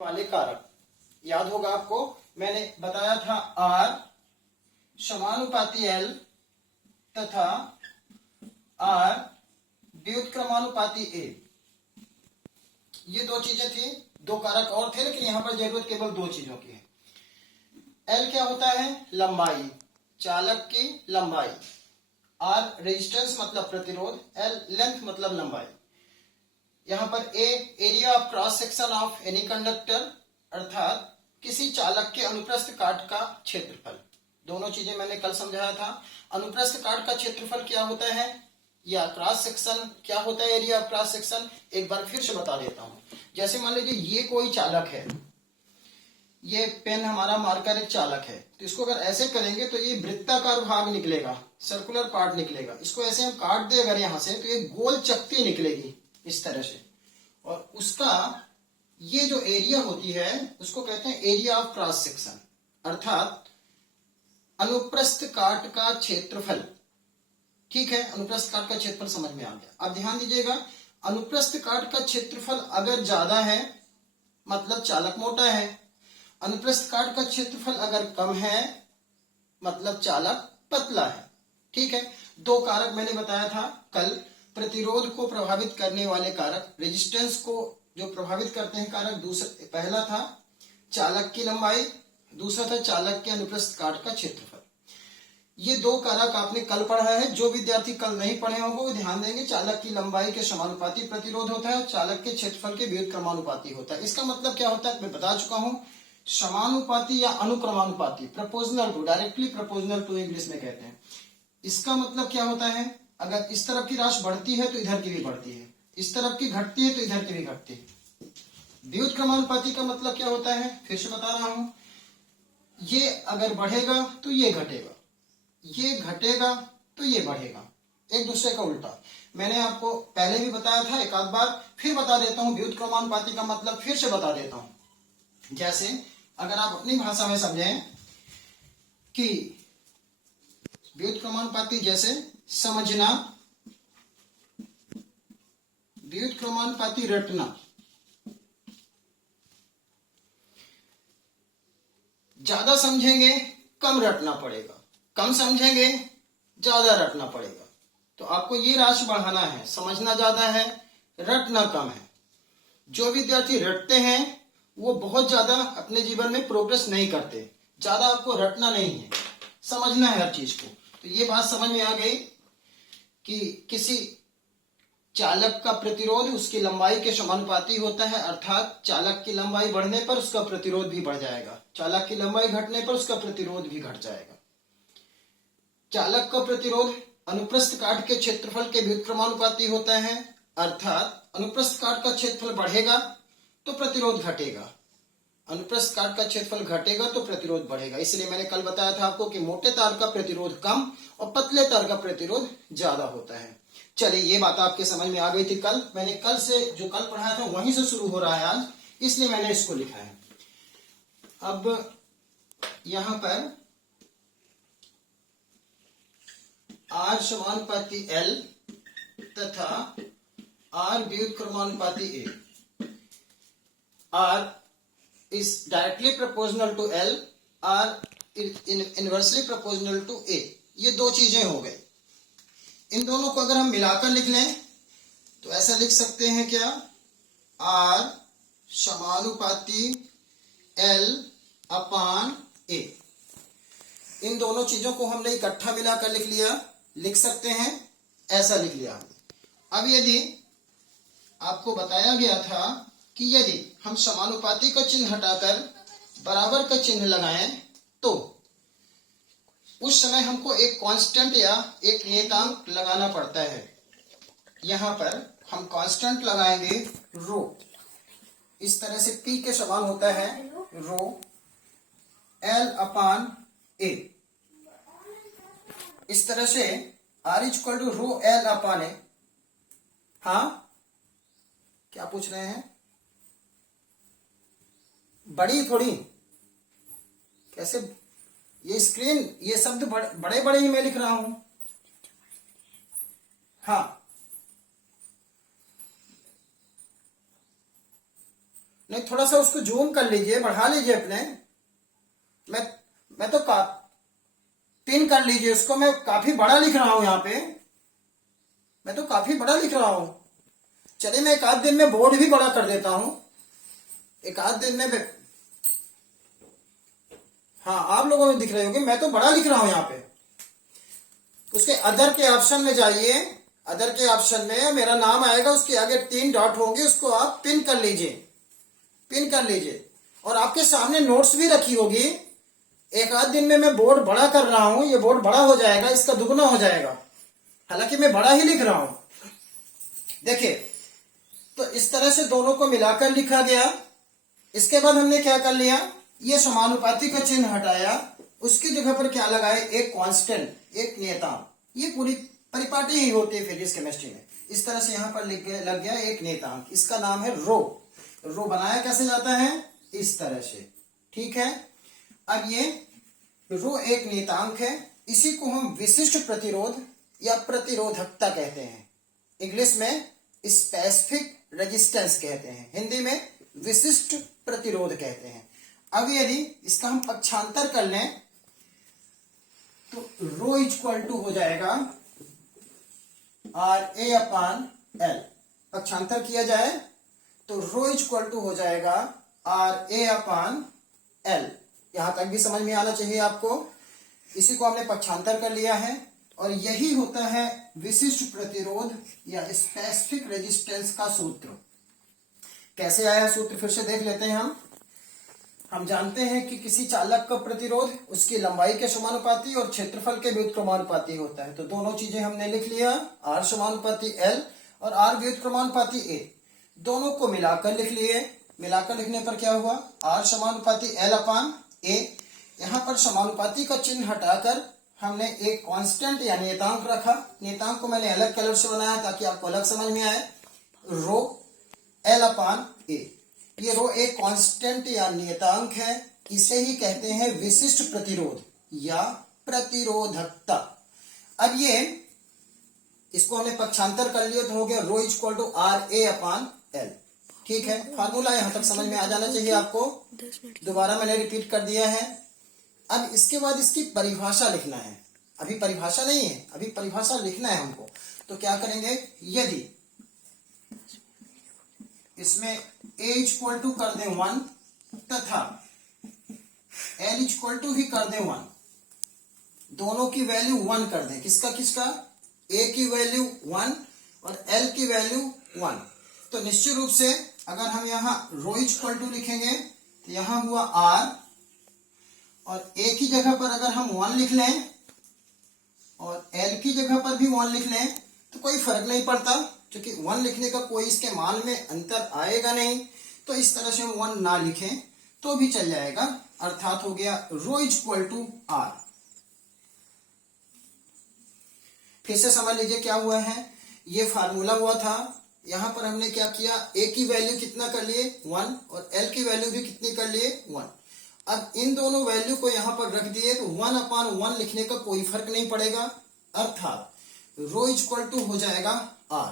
वाले कारक याद होगा आपको, मैंने बताया था आर समानुपाती एल तथा आर व्युत्क्रमानुपाती ए। ये दो चीजें थी, दो कारक और थे, लेकिन यहां पर जरूरत केवल दो चीजों की है। एल क्या होता है? लंबाई, चालक की लंबाई। आर रेजिस्टेंस मतलब प्रतिरोध, एल लेंथ मतलब लंबाई। यहां पर A area of cross section of any conductor, अर्थात किसी चालक के अनुप्रस्थ काट का क्षेत्रफल। दोनों चीजें मैंने कल समझाया था। अनुप्रस्थ काट का क्षेत्रफल क्या होता है या क्रॉस सेक्शन क्या होता है, एरिया ऑफ क्रॉस सेक्शन, एक बार फिर से बता देता हूं। जैसे मान लीजिए ये कोई चालक है, ये पेन हमारा मार्कर एक चालक है, तो इसको अगर ऐसे करेंगे तो ये वृत्ताकार भाग निकलेगा, सर्कुलर पार्ट निकलेगा। इसको ऐसे हम काट दे अगर यहां से, तो ये गोल चक्ति निकलेगी इस तरह से, और उसका ये जो एरिया होती है उसको कहते हैं एरिया ऑफ क्रॉस सेक्शन, अर्थात अनुप्रस्थ काट का क्षेत्रफल। ठीक है, अनुप्रस्थ काट का क्षेत्रफल समझ में आ गया। अब ध्यान दीजिएगा, अनुप्रस्थ काट का क्षेत्रफल अगर ज्यादा है मतलब चालक मोटा है, अनुप्रस्थ काट का क्षेत्रफल अगर कम है मतलब चालक पतला है। ठीक है, दो कारक मैंने बताया था कल। प्रतिरोध को प्रभावित करने वाले कारक, रेजिस्टेंस को जो प्रभावित करते हैं कारक, दूसरा पहला था चालक की लंबाई, दूसरा था चालक के अनुप्रस्थ काट का क्षेत्रफल। ये दो कारक आपने कल पढ़ा है। जो विद्यार्थी कल नहीं पढ़े होंगे वो ध्यान देंगे, चालक की लंबाई के समानुपाती प्रतिरोध होता है, चालक के क्षेत्रफल के व्युत्क्रमानुपाती होता है। इसका मतलब क्या होता है मैं बता चुका हूं, समानुपाती या अनुक्रमानुपाती, proportional to, directly proportional to English में कहते हैं। इसका मतलब क्या होता है, अगर इस तरफ की राशि बढ़ती है तो इधर की भी बढ़ती है, इस तरफ की घटती है तो इधर की भी घटती है। व्युत्क्रमानुपाती का मतलब क्या होता है, फिर से बता रहा हूं, ये अगर बढ़ेगा तो ये घटेगा, ये घटेगा तो ये बढ़ेगा, एक दूसरे का उल्टा। मैंने आपको पहले भी बताया था, एक आध बार फिर बता देता हूं। व्युत्क्रमानुपाती का मतलब फिर से बता देता हूं। जैसे अगर आप अपनी भाषा में समझें कि व्युत्क्रमानुपाती, जैसे समझना, व्युत्क्रमानुपाती रटना। ज्यादा समझेंगे कम रटना पड़ेगा, कम समझेंगे ज्यादा रटना पड़ेगा। तो आपको ये राशि बढ़ाना है, समझना ज्यादा है रटना कम है। जो विद्यार्थी रटते हैं वो बहुत ज्यादा अपने जीवन में प्रोग्रेस नहीं करते, ज्यादा आपको रटना नहीं है, समझना है हर चीज को। तो ये बात समझ में आ गई कि किसी चालक का प्रतिरोध उसकी लंबाई के समानुपाती होता है, अर्थात चालक की लंबाई बढ़ने पर उसका प्रतिरोध भी बढ़ जाएगा, चालक की लंबाई घटने पर उसका प्रतिरोध भी घट जाएगा। चालक का प्रतिरोध अनुप्रस्थ काट के क्षेत्रफल के व्युत्क्रमानुपाती होता है, अर्थात अनुप्रस्थ काट का क्षेत्रफल बढ़ेगा तो प्रतिरोध घटेगा, अनुप्रस्थ काट का क्षेत्रफल घटेगा तो प्रतिरोध बढ़ेगा। इसलिए मैंने कल बताया था आपको कि मोटे तार का प्रतिरोध कम और पतले तार का प्रतिरोध ज्यादा होता है। चलिए, ये बात आपके समझ में आ गई थी कल। मैंने कल से जो कल पढ़ाया था वहीं से शुरू हो रहा है आज, इसलिए मैंने इसको लिखा है। अब यहां पर आर समानुपाती एल तथा आर व्युत्क्रमानुपाती A. R is directly proportional to L or inversely proportional to A। ये दो चीजें हो गई। इन दोनों को अगर हम मिलाकर लिख लें तो ऐसा लिख सकते हैं क्या, R समानुपाती L अपान A। इन दोनों चीजों को हमने इकट्ठा मिलाकर लिख लिया, लिख सकते हैं, ऐसा लिख लिया। अब यदि आपको बताया गया था कि यदि हम समानुपाती का चिन्ह हटाकर बराबर का चिन्ह लगाएं तो उस समय हमको एक कांस्टेंट या एक नियतांक लगाना पड़ता है। यहां पर हम कांस्टेंट लगाएंगे रो, इस तरह से P के समान होता है रो L अपान A। इस तरह से R equal to rho L upon A। हाँ, क्या पूछ रहे हैं? बड़ी थोड़ी, कैसे ये स्क्रीन, ये शब्द बड़े बड़े ही मैं लिख रहा हूं। हाँ, नहीं, थोड़ा सा उसको जूम कर लीजिए, बढ़ा लीजिए अपने। मैं तो पिन कर लीजिए उसको, मैं काफी बड़ा लिख रहा हूं यहाँ पे, मैं तो काफी बड़ा लिख रहा हूं। चलिए मैं एक आध दिन में बोर्ड भी बड़ा कर देता हूं, एक आध दिन में। हाँ, आप लोगों में दिख रहे होंगे, मैं तो बड़ा लिख रहा हूं यहाँ पे। उसके अदर के ऑप्शन में जाइए, अदर के ऑप्शन में मेरा नाम आएगा, उसके आगे 3 डॉट होंगे, उसको आप पिन कर लीजिए, पिन कर लीजिए। और आपके सामने नोट्स भी रखी होगी। एक आध दिन में मैं बोर्ड बड़ा कर रहा हूं, ये बोर्ड बड़ा हो जाएगा, इसका दुगना हो जाएगा, हालांकि मैं बड़ा ही लिख रहा हूं। देखिए, तो इस तरह से दोनों को मिलाकर लिखा गया। इसके बाद हमने क्या कर लिया, ये समानुपाती का चिन्ह हटाया, उसकी जगह पर क्या लगाए, एक कांस्टेंट, एक नियतांक। ये पूरी परिपाटी ही होती है फिजिक्स केमिस्ट्री में। इस तरह से यहां पर लग गया एक नियतांक, इसका नाम है रो। रो बनाया कैसे जाता है, इस तरह से, ठीक है। अब ये रो एक नियतांक है, इसी को हम विशिष्ट प्रतिरोध या प्रतिरोधकता कहते हैं। इंग्लिश में स्पेसिफिक रेजिस्टेंस कहते हैं, हिंदी में विशिष्ट प्रतिरोध कहते हैं। अब यदि इसका हम पक्षांतर कर लें तो रो इक्वल टू हो जाएगा RA/L। पक्षांतर किया जाए तो रो इक्वल टू हो जाएगा RA/L। यहां तक भी समझ में आना चाहिए आपको। इसी को हमने पक्षांतर कर लिया है, और यही होता है विशिष्ट प्रतिरोध या स्पेसिफिक रेजिस्टेंस का सूत्र। कैसे आया सूत्र, फिर से देख लेते हैं हम जानते हैं कि किसी चालक का प्रतिरोध उसकी लंबाई के समानुपाती और क्षेत्रफल के व्युत्क्रमानुपाती होता है। तो दोनों चीजें हमने लिख लिया, R समानुपाती L और R व्युत्क्रमानुपाती A, दोनों को मिलाकर लिख लिए। मिलाकर लिखने पर क्या हुआ, R समानुपाती L/A। यहां पर समानुपाती का चिन्ह हटाकर हमने एक कांस्टेंट या नियतांक रखा। नियतांक को मैंने अलग कलर से बनाया ताकि आपको अलग समझ में आए। रो L/A, ये रो एक कांस्टेंट या नियतांक है, इसे ही कहते हैं विशिष्ट प्रतिरोध या प्रतिरोधकता। अब ये इसको हमने पक्षांतर कर लिया तो हो गया रो इक्वल टू RA/L। ठीक है, फार्मूला यहां तक समझ में आ जाना चाहिए आपको, दोबारा मैंने रिपीट कर दिया है। अब इसके बाद इसकी परिभाषा लिखना है। अभी परिभाषा नहीं है, अभी परिभाषा लिखना है हमको। तो क्या करेंगे, यदि इसमें A इक्वल टू कर दें 1 तथा L इक्वल टू ही कर दें 1, दोनों की वैल्यू 1 कर दें। किसका किसका, A की वैल्यू 1 और L की वैल्यू 1। तो निश्चित रूप से अगर हम यहाँ रो इक्वल टू लिखेंगे तो यहां हुआ R, और A की जगह पर अगर हम 1 लिख लें और L की जगह पर भी 1 लिख लें तो कोई फर्क नहीं पड़ता, क्योंकि 1 लिखने का कोई इसके मान में अंतर आएगा नहीं। तो इस तरह से हम 1 ना लिखें तो भी चल जाएगा, अर्थात हो गया रो इक्वल टू R। फिर से समझ लीजिए क्या हुआ है, ये फार्मूला हुआ था, यहां पर हमने क्या किया, A की वैल्यू कितना कर लिए 1 और L की वैल्यू भी कितनी कर लिए 1। अब इन दोनों वैल्यू को यहां पर रख दिए तो 1/1 लिखने का कोई फर्क नहीं पड़ेगा, अर्थात रो इक्वल टू हो जाएगा R।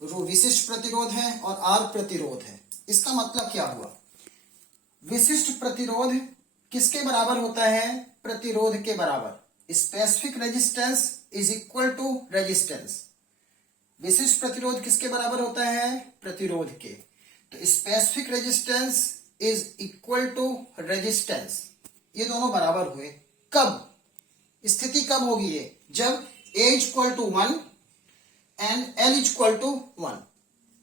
रो विशिष्ट प्रतिरोध है और R प्रतिरोध है। इसका मतलब क्या हुआ, विशिष्ट प्रतिरोध किसके बराबर होता है, प्रतिरोध के बराबर। Specific resistance is equal to resistance. विशिष्ट प्रतिरोध किसके बराबर होता है, प्रतिरोध के। तो specific resistance is equal to resistance, ये दोनों बराबर हुए। कब, स्थिति कब होगी ये, जब A equal to 1 and L equal to 1।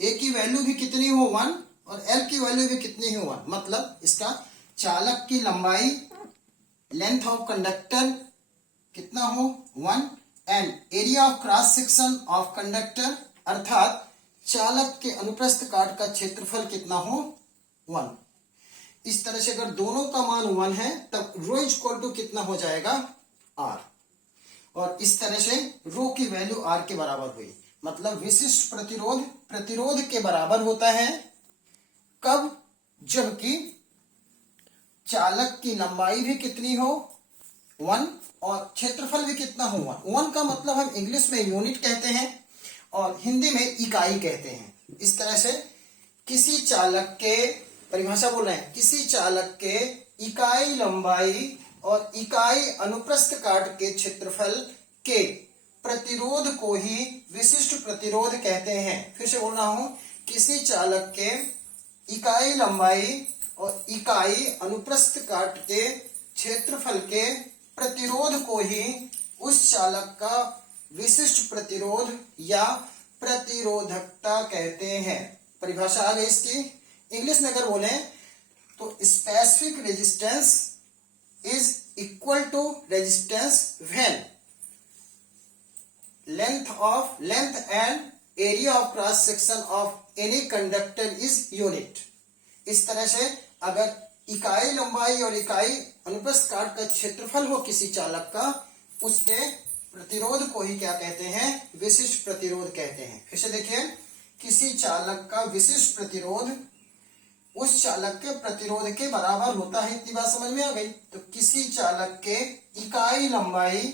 A की वैल्यू भी कितनी हो 1 और L की वैल्यू भी कितनी हो 1। मतलब इसका चालक की लंबाई, लेंथ ऑफ कंडक्टर कितना हो 1 and area of cross section of conductor, अर्थात चालक के अनुप्रस्थ काट का क्षेत्रफल कितना हो 1। इस तरह से अगर दोनों का मान 1 है तब रो इक्वल टू कितना हो जाएगा R, और इस तरह से रो की वैल्यू R के बराबर हुई। मतलब विशिष्ट प्रतिरोध प्रतिरोध के बराबर होता है, कब, जबकि चालक की लंबाई भी कितनी हो 1 और क्षेत्रफल भी कितना हो 1। 1 का मतलब हम इंग्लिश में यूनिट कहते हैं और हिंदी में इकाई कहते हैं। इस तरह से किसी चालक के परिभाषा बोल रहे हैं, किसी चालक के इकाई लंबाई और इकाई अनुप्रस्थ काट के क्षेत्रफल के प्रतिरोध को ही विशिष्ट प्रतिरोध कहते हैं। फिर से बोल रहा हूं, किसी चालक के इकाई लंबाई और इकाई अनुप्रस्थ काट के क्षेत्रफल के प्रतिरोध को ही उस चालक का विशिष्ट प्रतिरोध या प्रतिरोधकता कहते हैं। परिभाषा आ गई इसकी। इंग्लिश में अगर बोले तो specific resistance is equal to resistance when length and area of cross section of any conductor is unit. इस तरह से अगर इकाई लंबाई और इकाई अनुप्रस्थ काट का क्षेत्रफल हो किसी चालक का, उसके प्रतिरोध को ही क्या कहते हैं, विशिष्ट प्रतिरोध कहते हैं। फिर से देखिए, किसी चालक का विशिष्ट प्रतिरोध उस चालक के प्रतिरोध के बराबर होता है। इतनी बात समझ में आ गई। तो किसी चालक के इकाई लंबाई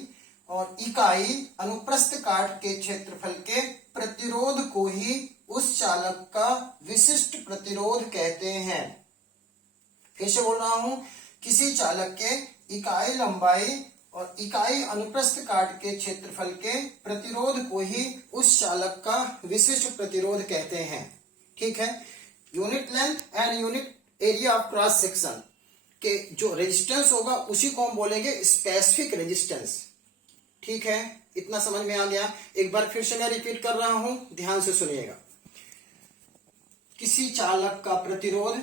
और इकाई अनुप्रस्थ काट के क्षेत्रफल के प्रतिरोध को ही उस चालक का विशिष्ट प्रतिरोध कहते हैं। फिर से बोल रहा हूं, किसी चालक के इकाई लंबाई और इकाई अनुप्रस्थ काट के क्षेत्रफल के प्रतिरोध को ही उस चालक का विशिष्ट प्रतिरोध कहते हैं। ठीक है। Unit length and unit area of cross section के जो रेजिस्टेंस होगा उसी को हम बोलेंगे स्पेसिफिक रेजिस्टेंस। ठीक है, इतना समझ में आ गया। एक बार फिर से मैं रिपीट कर रहा हूं, ध्यान से सुनिएगा। किसी चालक का प्रतिरोध